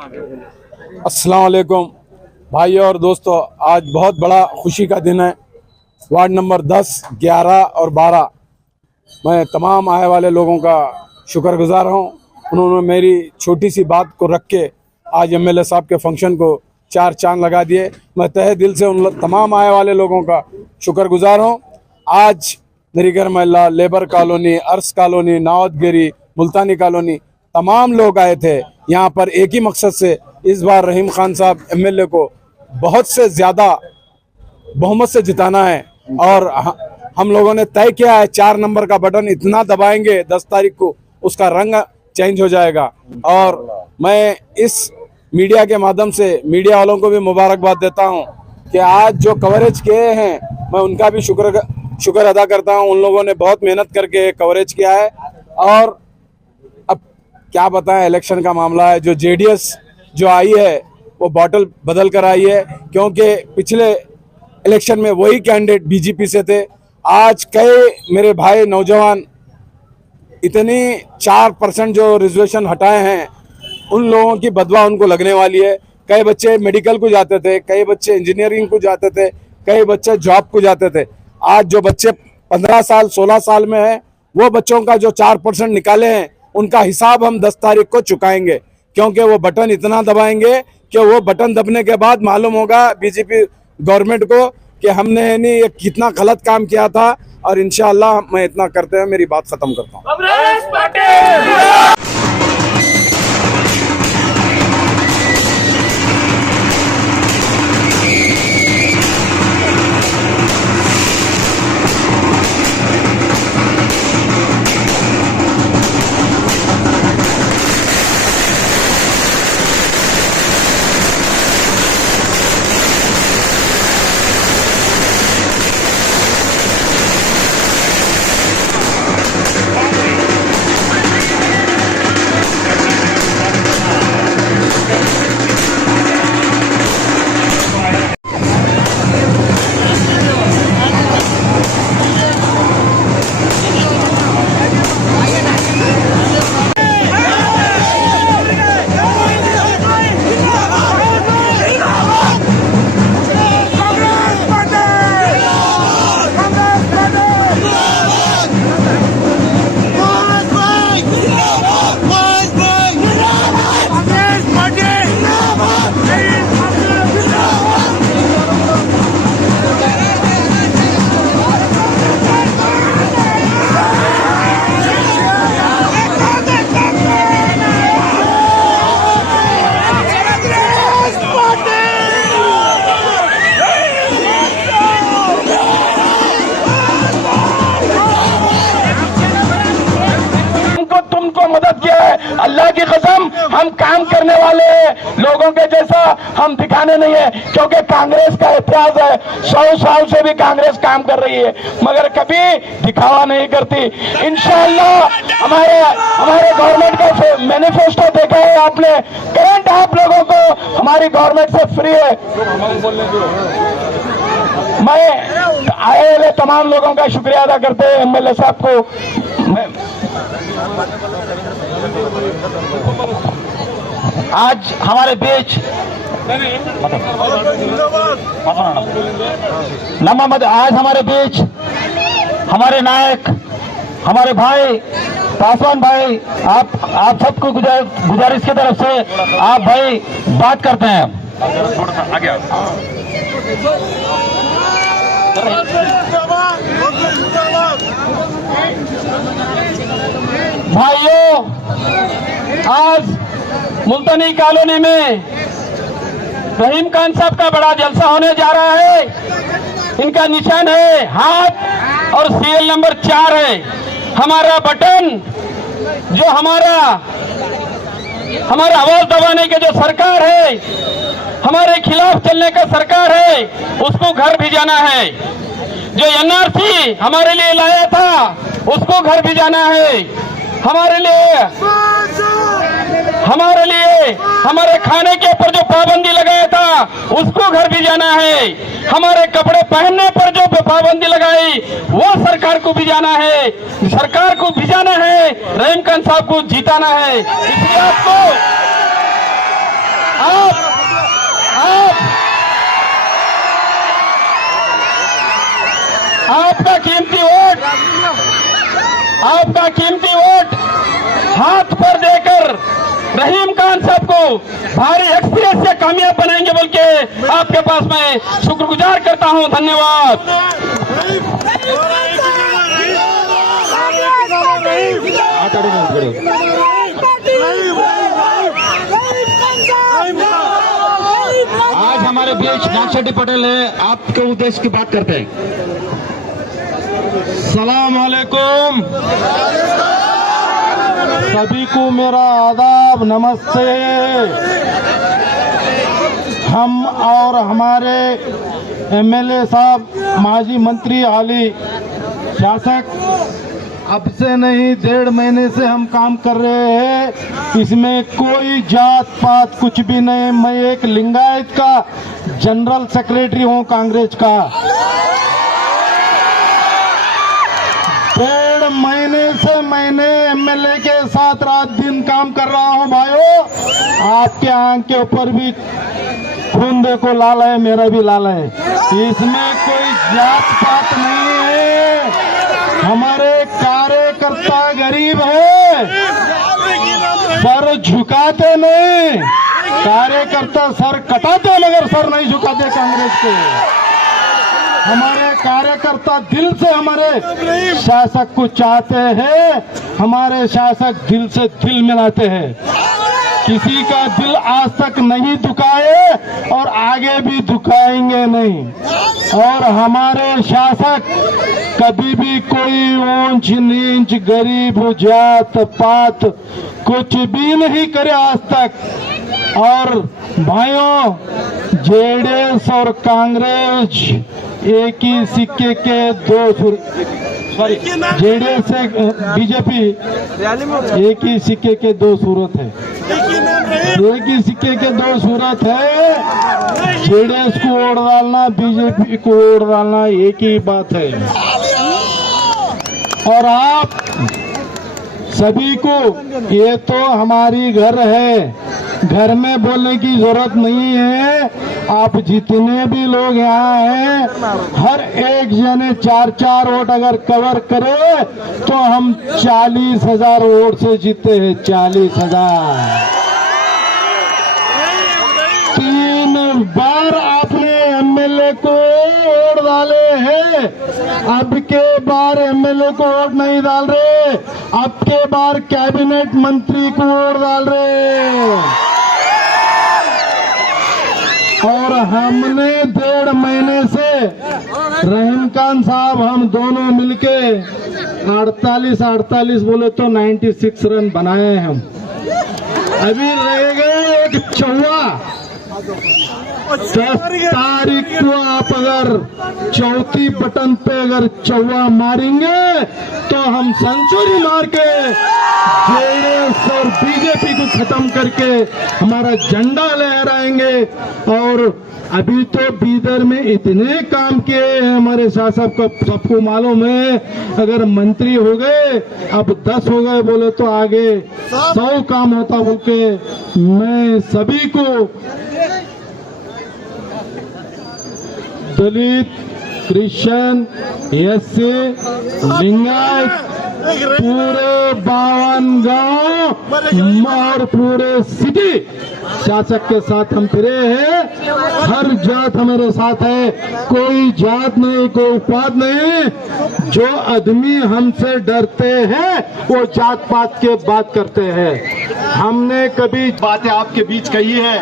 अस्सलाम वालेकुम भाई और दोस्तों, आज बहुत बड़ा खुशी का दिन है। वार्ड नंबर 10, 11 और 12 मैं तमाम आए वाले लोगों का शुक्रगुजार हूँ। उन्होंने मेरी छोटी सी बात को रख के आज एमएलए साहब के फंक्शन को 4 चांद लगा दिए। मैं तहे दिल से उन तमाम आए वाले लोगों का शुक्रगुजार हूँ। आज नरीगर महल्ला, लेबर कॉलोनी, अर्स कॉलोनी, नावतगिरी, मुल्तानी कॉलोनी तमाम लोग आए थे यहाँ पर एक ही मकसद से, इस बार रहीम खान साहब एमएलए को बहुत से ज़्यादा बहुमत से जिताना है। और हम लोगों ने तय किया है 4 नंबर का बटन इतना दबाएंगे 10 तारीख को उसका रंग चेंज हो जाएगा। और मैं इस मीडिया के माध्यम से मीडिया वालों को भी मुबारकबाद देता हूं कि आज जो कवरेज किए हैं मैं उनका भी शुक्र अदा करता हूं। उन लोगों ने बहुत मेहनत करके कवरेज किया है। और अब क्या बताएं, इलेक्शन का मामला है। जो जेडीएस जो आई है वो बॉटल बदल कर आई है, क्योंकि पिछले इलेक्शन में वही कैंडिडेट बीजेपी से थे। आज कई मेरे भाई नौजवान इतनी 4% जो रिजर्वेशन हटाए हैं उन लोगों की बदवा उनको लगने वाली है। कई बच्चे मेडिकल को जाते थे, कई बच्चे इंजीनियरिंग को जाते थे, कई बच्चे जॉब को जाते थे। आज जो बच्चे 15 साल 16 साल में हैं वो बच्चों का जो 4% निकाले हैं उनका हिसाब हम 10 तारीख को चुकाएंगे, क्योंकि वो बटन इतना दबाएंगे कि वो बटन दबने के बाद मालूम होगा बीजेपी गवर्नमेंट को कि हमने नहीं ये कितना गलत काम किया था। और इंशाअल्लाह मैं इतना करते हुए मेरी बात खत्म करता हूँ। अल्लाह की कसम हम काम करने वाले लोगों के जैसा हम दिखाने नहीं है, क्योंकि कांग्रेस का इतिहास है। 100 साल से भी कांग्रेस काम कर रही है मगर कभी दिखावा नहीं करती। इंशाअल्लाह हमारे गवर्नमेंट का मैनिफेस्टो देखा है आपने। करंट आप लोगों को हमारी गवर्नमेंट से फ्री है। मैं आए वाले तमाम लोगों का शुक्रिया अदा करते हैं एमएलए साहब को। आज हमारे बीच आज हमारे बीच हमारे नायक, हमारे भाई पासवान भाई, आप सबको गुजारिश की तरफ से आप भाई बात करते हैं। थोड़ा सा आगे भाइयों, आज मुल्तानी कॉलोनी में रहीम खान साहब का बड़ा जलसा होने जा रहा है। इनका निशान है हाथ और सीरियल नंबर 4 है। हमारा बटन जो हमारा आवाज दबाने के जो सरकार है, हमारे खिलाफ चलने का सरकार है, उसको घर भिजाना है। जो एनआरसी हमारे लिए लाया था उसको घर भिजाना है। हमारे लिए हमारे खाने के ऊपर जो पाबंदी लगाया था उसको घर भी जाना है। हमारे कपड़े पहनने पर जो पाबंदी लगाई वो सरकार को भी जाना है। सरकार को भी जाना है, रहीम खान साहब को जीताना है। इसलिए आपका कीमती वोट हाथ पर देकर रहीम खान साहब को भारी एक्सपीरियंस से कामयाब बनाएंगे बोल के आपके पास मैं शुक्रगुजार करता हूं। धन्यवाद। आज हमारे बीच नागशेट्टी पटेल है, आपके उद्देश्य की बात करते हैं। सलाम अलैकुम, सभी को मेरा आदाब, नमस्ते। हम और हमारे एमएलए साहब, माजी मंत्री, हाली शासक अब से नहीं 1.5 महीने से हम काम कर रहे हैं। इसमें कोई जात पात कुछ भी नहीं। मैं एक लिंगायत का जनरल सेक्रेटरी हूं कांग्रेस का। 1.5 महीने से मैंने एमएलए के साथ रात दिन काम कर रहा हूं भाइयों। आपके आंख के ऊपर भी खून देखो लाल है, मेरा भी लाल है। इसमें कोई जात पात नहीं है। हमारे कार्यकर्ता गरीब है, सर झुकाते नहीं। कार्यकर्ता सर कटाते मगर सर नहीं झुकाते कांग्रेस के। हमारे कार्यकर्ता दिल से हमारे शासक को चाहते हैं। हमारे शासक दिल से दिल मिलाते हैं। किसी का दिल आज तक नहीं दुखाए और आगे भी दुखाएंगे नहीं। और हमारे शासक कभी भी कोई ऊंच नीच, गरीब, जात पात कुछ भी नहीं करे आज तक। और भाइयों, जेडीएस और कांग्रेस एक ही सिक्के के दो जेडीएस से बीजेपी एक ही सिक्के के दो सूरत है। एक ही सिक्के के दो सूरत है। जेडीएस को वोट डालना, बीजेपी को वोट डालना, एक ही बात है। और आप सभी को, ये तो हमारी घर है, घर में बोलने की जरूरत नहीं है। आप जितने भी लोग यहाँ हैं, हर एक जने 4-4 वोट अगर कवर करे तो हम 40,000 वोट से जीते हैं। 40,000। 3 बार आपने एमएलए को वोट डाले हैं। अब के बार एमएलए को वोट नहीं डाल रहे, अब के बार कैबिनेट मंत्री को वोट डाल रहे। और हमने 1.5 महीने से रहीम खान साहब, हम दोनों मिलके 48 बोले तो 96 रन बनाए हम। अभी रह गए एक चौवा। 10 तारीख को आप अगर चौथी बटन पे अगर चौवा मारेंगे तो हम सेंचुरी मार के जेडीएस और बीजेपी को खत्म करके हमारा झंडा लहराएंगे। और अभी तो बीदर में इतने काम किए हैं हमारे शासक को, सबको मालूम है। अगर मंत्री हो गए, अब 10 हो गए बोले तो आगे 100 काम होता बोल के मैं सभी को, दलित, क्रिश्चियन, एससी, लिंगायत, पूरे 52 गांव और पूरे सिटी शासक के साथ हम फिरे हैं। हर जात हमारे साथ है, कोई जात नहीं, कोई पात नहीं। जो आदमी हमसे डरते हैं वो जात पात के बात करते हैं। हमने कभी बातें आपके बीच कही है।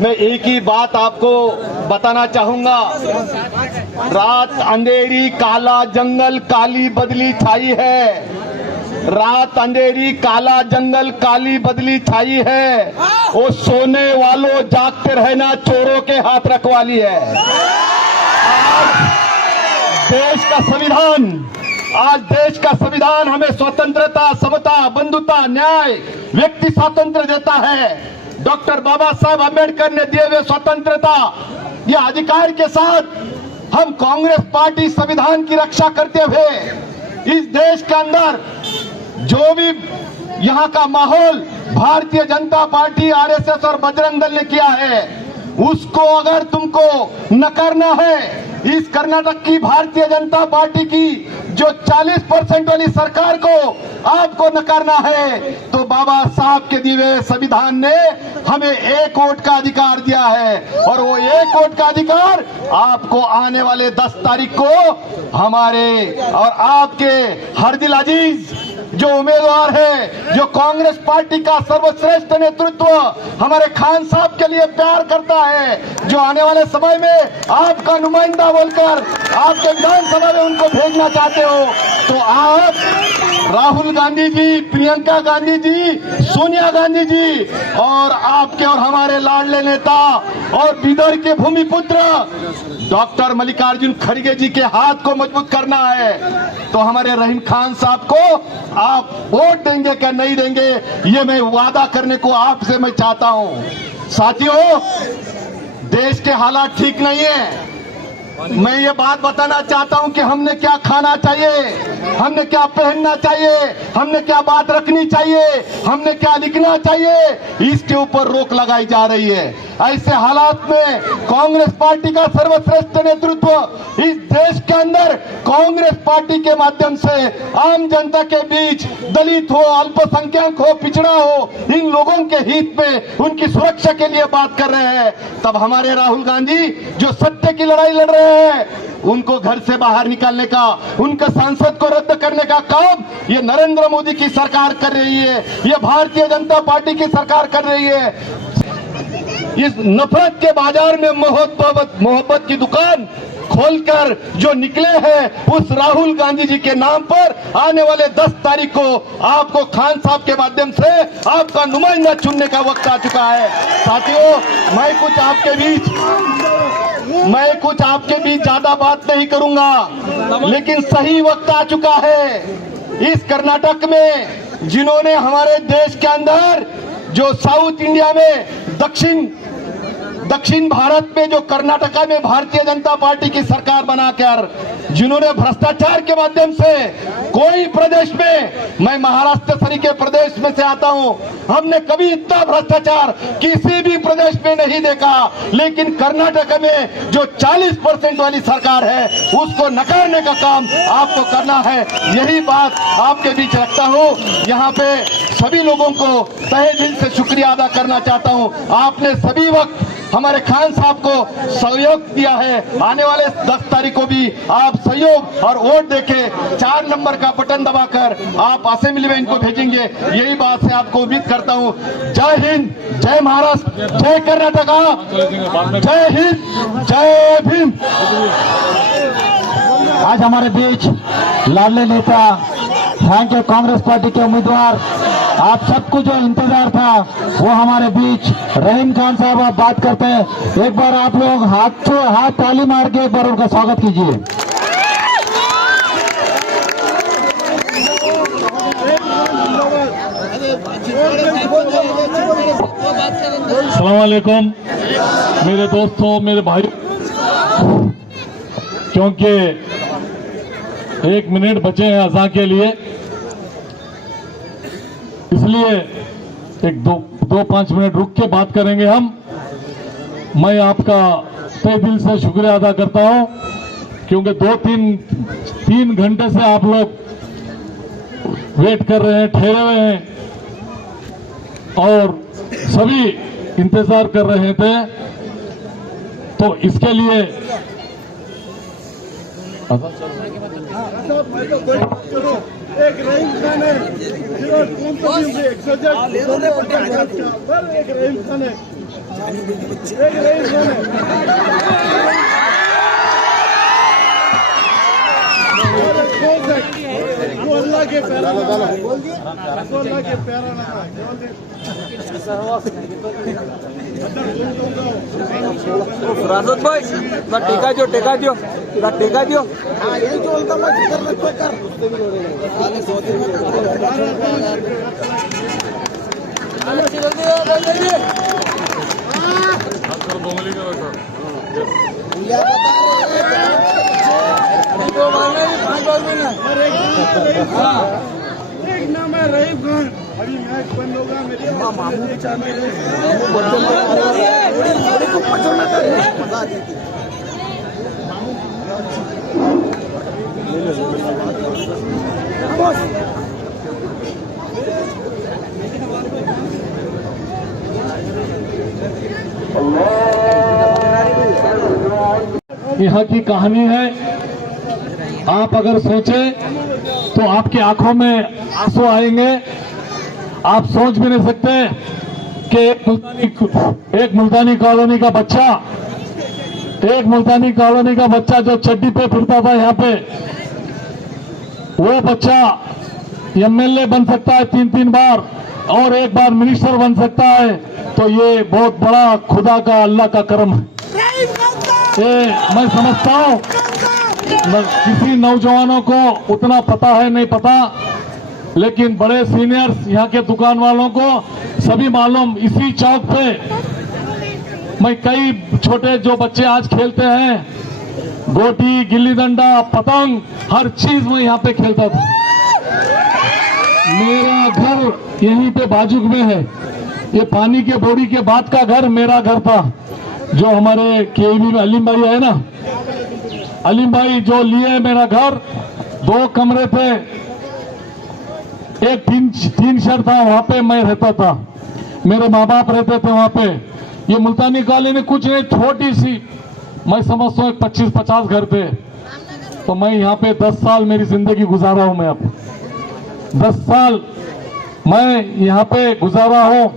मैं एक ही बात आपको बताना चाहूंगा। रात अंधेरी, काला जंगल, काली बदली छाई है। रात अंधेरी, काला जंगल, काली बदली छाई है। वो सोने वालों जागते रहना, चोरों के हाथ रखवाली है। आज देश का संविधान हमें स्वतंत्रता, समता, बंधुता, न्याय, व्यक्ति स्वातंत्र देता है। डॉक्टर बाबा साहब अम्बेडकर ने दिए हुए स्वतंत्रता, यह अधिकार के साथ हम कांग्रेस पार्टी संविधान की रक्षा करते हुए इस देश के अंदर जो भी यहाँ का माहौल भारतीय जनता पार्टी, आरएसएस और बजरंग दल ने किया है, उसको अगर तुमको नकारना है, इस कर्नाटक की भारतीय जनता पार्टी की जो 40% वाली सरकार को आपको नकारना है, तो बाबा साहब के दिए हुए संविधान ने हमें एक वोट का अधिकार दिया है, और वो एक वोट का अधिकार आपको आने वाले 10 तारीख को हमारे और आपके हर दिल अजीज जो उम्मीदवार है, जो कांग्रेस पार्टी का सर्वश्रेष्ठ नेतृत्व हमारे खान साहब के लिए प्यार करता है, जो आने वाले समय में आपका नुमाइंदा बोलकर आपके विधानसभा में उनको भेजना चाहते हो, तो आप राहुल गांधी जी, प्रियंका गांधी जी, सोनिया गांधी जी और आपके और हमारे लाडले नेता और बिदर के भूमिपुत्र डॉक्टर मल्लिकार्जुन खड़गे जी के हाथ को मजबूत करना है, तो हमारे रहीम खान साहब को आप वोट देंगे क्या नहीं देंगे, ये मैं वादा करने को आपसे मैं चाहता हूं। साथियों, देश के हालात ठीक नहीं है। मैं ये बात बताना चाहता हूं कि हमने क्या खाना चाहिए, हमने क्या पहनना चाहिए, हमने क्या बात रखनी चाहिए, हमने क्या लिखना चाहिए, इसके ऊपर रोक लगाई जा रही है। ऐसे हालात में कांग्रेस पार्टी का सर्वश्रेष्ठ नेतृत्व इस देश के अंदर कांग्रेस पार्टी के माध्यम से आम जनता के बीच, दलित हो, अल्पसंख्यक हो, पिछड़ा हो, इन लोगों के हित में, उनकी सुरक्षा के लिए बात कर रहे हैं। तब हमारे राहुल गांधी जो सत्य की लड़ाई लड़ रहे हैं, उनको घर से बाहर निकालने का, उनके सांसद को रद्द करने का काम ये नरेंद्र मोदी की सरकार कर रही है, ये भारतीय जनता पार्टी की सरकार कर रही है। इस नफरत के बाजार में मोहब्बत की दुकान खोलकर जो निकले हैं, उस राहुल गांधी जी के नाम पर आने वाले 10 तारीख को आपको खान साहब के माध्यम से आपका नुमाइंदा चुनने का वक्त आ चुका है। साथियों, मैं कुछ आपके बीच ज्यादा बात नहीं करूंगा, लेकिन सही वक्त आ चुका है। इस कर्नाटक में जिन्होंने हमारे देश के अंदर जो साउथ इंडिया में दक्षिण भारत में जो कर्नाटका में भारतीय जनता पार्टी की सरकार बनाकर जिन्होंने भ्रष्टाचार के माध्यम से कोई प्रदेश में, मैं महाराष्ट्र सरीके प्रदेश में से आता हूं, हमने कभी इतना भ्रष्टाचार किसी भी प्रदेश में नहीं देखा, लेकिन कर्नाटक में जो 40% वाली सरकार है उसको नकारने का काम आपको करना है। यही बात आपके बीच रखता हूं। यहाँ पे सभी लोगों को तहे दिल से शुक्रिया अदा करना चाहता हूं। आपने सभी वक्त हमारे खान साहब को सहयोग दिया है। आने वाले 10 तारीख को भी आप सहयोग और वोट देके 4 नंबर का बटन दबाकर आप असेंबली में इनको भेजेंगे, यही बात से आपको उम्मीद करता हूं। जय हिंद, जय महाराष्ट्र, जय कर्नाटका, जय हिंद, जय भीम। आज हमारे बीच लाडले नेता, थैंक यू कांग्रेस पार्टी के उम्मीदवार, आप सबको जो इंतजार था वो हमारे बीच रहीम खान साहब आप बात करते हैं। एक बार आप लोग हाथ ताली मार के एक बार उनका स्वागत कीजिए। अस्सलाम वालेकुम मेरे दोस्तों, मेरे भाई, क्योंकि 1 मिनट बचे हैं अज़ान के लिए, इसलिए एक 2-5 मिनट रुक के बात करेंगे हम। मैं आपका तहे दिल से शुक्रिया अदा करता हूं, क्योंकि 2-3 घंटे से आप लोग वेट कर रहे हैं, ठहरे हुए हैं और सभी इंतजार कर रहे थे, तो इसके लिए एक रहीम खान है, एक रहीम खान है, वो अल्लाह के प्यारा, वो अल्लाह के प्यारा ना राजत भाई टेका दियो यही बोलता मैं कर एक नाम है रहीम खान, अभी मैच बंद होगा मेरे मामू चाहते यहाँ की कहानी है। आप अगर सोचे तो आपकी आंखों में आंसू आएंगे। आप सोच भी नहीं सकते कि एक मुल्तानी कॉलोनी का बच्चा जो चड्डी पे फिरता था यहाँ पे, वो बच्चा एमएलए बन सकता है 3-3 बार और एक बार मिनिस्टर बन सकता है। तो ये बहुत बड़ा खुदा का, अल्लाह का करम है। ये मैं समझता हूँ किसी नौजवानों को उतना पता है नहीं पता, लेकिन बड़े सीनियर्स यहाँ के दुकान वालों को सभी मालूम। इसी चौक पे मैं कई छोटे जो बच्चे आज खेलते हैं, गोटी, गिल्ली डंडा, पतंग, हर चीज मैं यहाँ पे खेलता था। मेरा घर यहीं पे बाजुक में है। ये पानी के बोरी के बाद का घर मेरा घर था। जो हमारे केवी में अलीम भाई है ना, अलीम भाई जो लिए मेरा घर, 2 कमरे थे, एक तीन शर था, वहां पे मैं रहता था, मेरे माँ बाप रहते थे वहां पे। ये मुल्तानी कॉलोनी कुछ नहीं, छोटी सी, मैं समझता हूँ 25-50 घर थे। तो मैं यहाँ पे 10 साल मेरी जिंदगी गुजारा हूं। मैं अब 10 साल मैं यहाँ पे गुजारा हूं।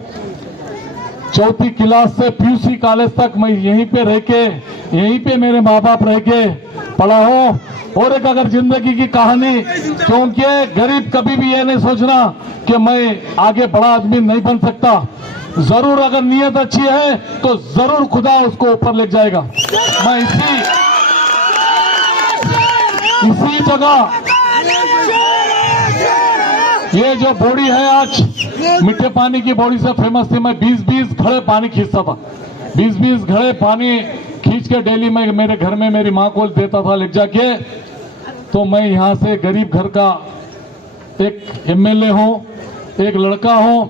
4th क्लास से पीयूसी कॉलेज तक मैं यहीं पे रह के, यहीं पे मेरे माँ बाप रह के पढ़ा हूं। और एक अगर जिंदगी की कहानी, क्योंकि गरीब कभी भी ये नहीं सोचना कि मैं आगे बड़ा आदमी नहीं बन सकता। जरूर अगर नीयत अच्छी है तो जरूर खुदा उसको ऊपर ले जाएगा। मैं इसी जगह ये जो बोड़ी है आज मीठे पानी की बोड़ी से फेमस थी। मैं 20-20 घड़े पानी खींचता था। 20-20 घड़े पानी खींच के डेली मैं मेरे घर में मेरी माँ को देता था ले जाके। तो मैं यहाँ से गरीब घर का एक एमएलए हूँ, एक लड़का हूँ।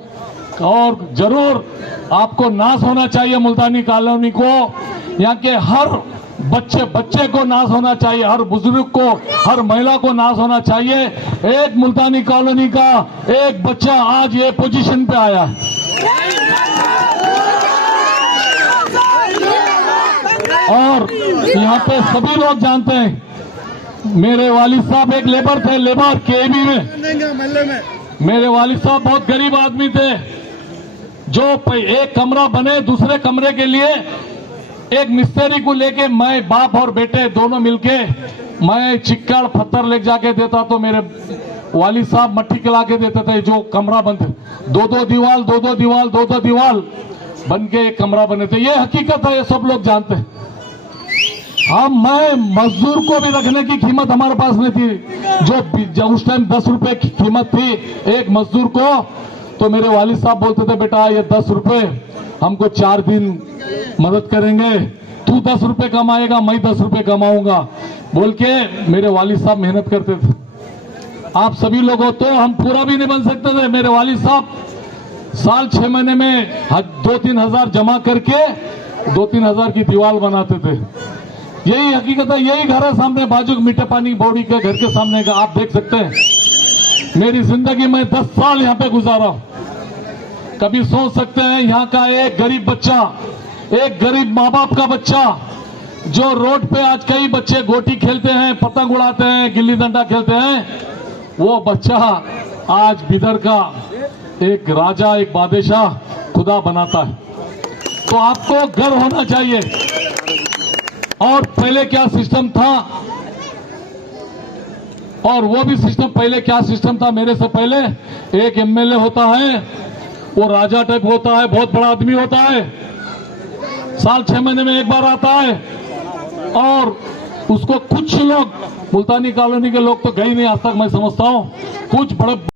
और जरूर आपको नाज होना चाहिए मुल्तानी कॉलोनी को। यहाँ के हर बच्चे को नाज होना चाहिए, हर बुजुर्ग को, हर महिला को नाज होना चाहिए। एक मुल्तानी कॉलोनी का एक बच्चा आज ये पोजीशन पे आया है। और यहाँ पे सभी लोग जानते हैं, मेरे वालिद साहब एक लेबर थे, लेबर केवी में। मेरे वालिद साहब बहुत गरीब आदमी थे, जो एक कमरा बने, दूसरे कमरे के लिए एक मिस्त्री को लेके मैं बाप और बेटे दोनों मिलके मैं चिक्कड़ पत्थर ले जाके देता, तो मेरे वालिद साहब मट्टी खिला के देते थे। जो कमरा बनते, 2-2 दीवाल बन के एक कमरा बने थे। ये हकीकत है, ये सब लोग जानते हैं। मैं मजदूर को भी रखने की कीमत हमारे पास नहीं थी। जो उस टाइम 10 रुपए की कीमत थी एक मजदूर को, तो मेरे वालिद साहब बोलते थे, बेटा ये 10 रुपए हमको 4 दिन मदद करेंगे, तू 10 रुपए कमाएगा, मैं 10 रुपए कमाऊंगा, बोल के मेरे वालिद साहब मेहनत करते थे। आप सभी लोगों तो हम पूरा भी नहीं बन सकते थे। मेरे वालिद साहब साल 6 महीने में 2-3 हजार जमा करके 2-3 हजार की दीवार बनाते थे। यही हकीकत है, यही घर है सामने बाजू मीठे पानी बोड़ी के घर के सामने का, आप देख सकते हैं। मेरी जिंदगी में 10 साल यहाँ पे गुजारा। कभी सोच सकते हैं यहाँ का एक गरीब बच्चा, एक गरीब माँ बाप का बच्चा, जो रोड पे आज कई बच्चे गोटी खेलते हैं, पतंग उड़ाते हैं, गिल्ली डंडा खेलते हैं, वो बच्चा आज बिदर का एक राजा, एक बादशाह खुदा बनाता है। तो आपको गर्व होना चाहिए। और पहले क्या सिस्टम था, और वो भी सिस्टम, पहले क्या सिस्टम था, मेरे से पहले एक एमएलए होता है, वो राजा टाइप होता है, बहुत बड़ा आदमी होता है, साल 6 महीने में एक बार आता है, और उसको कुछ लोग मुल्तानी कॉलोनी के लोग तो गए नहीं आज तक, मैं समझता हूं कुछ बड़े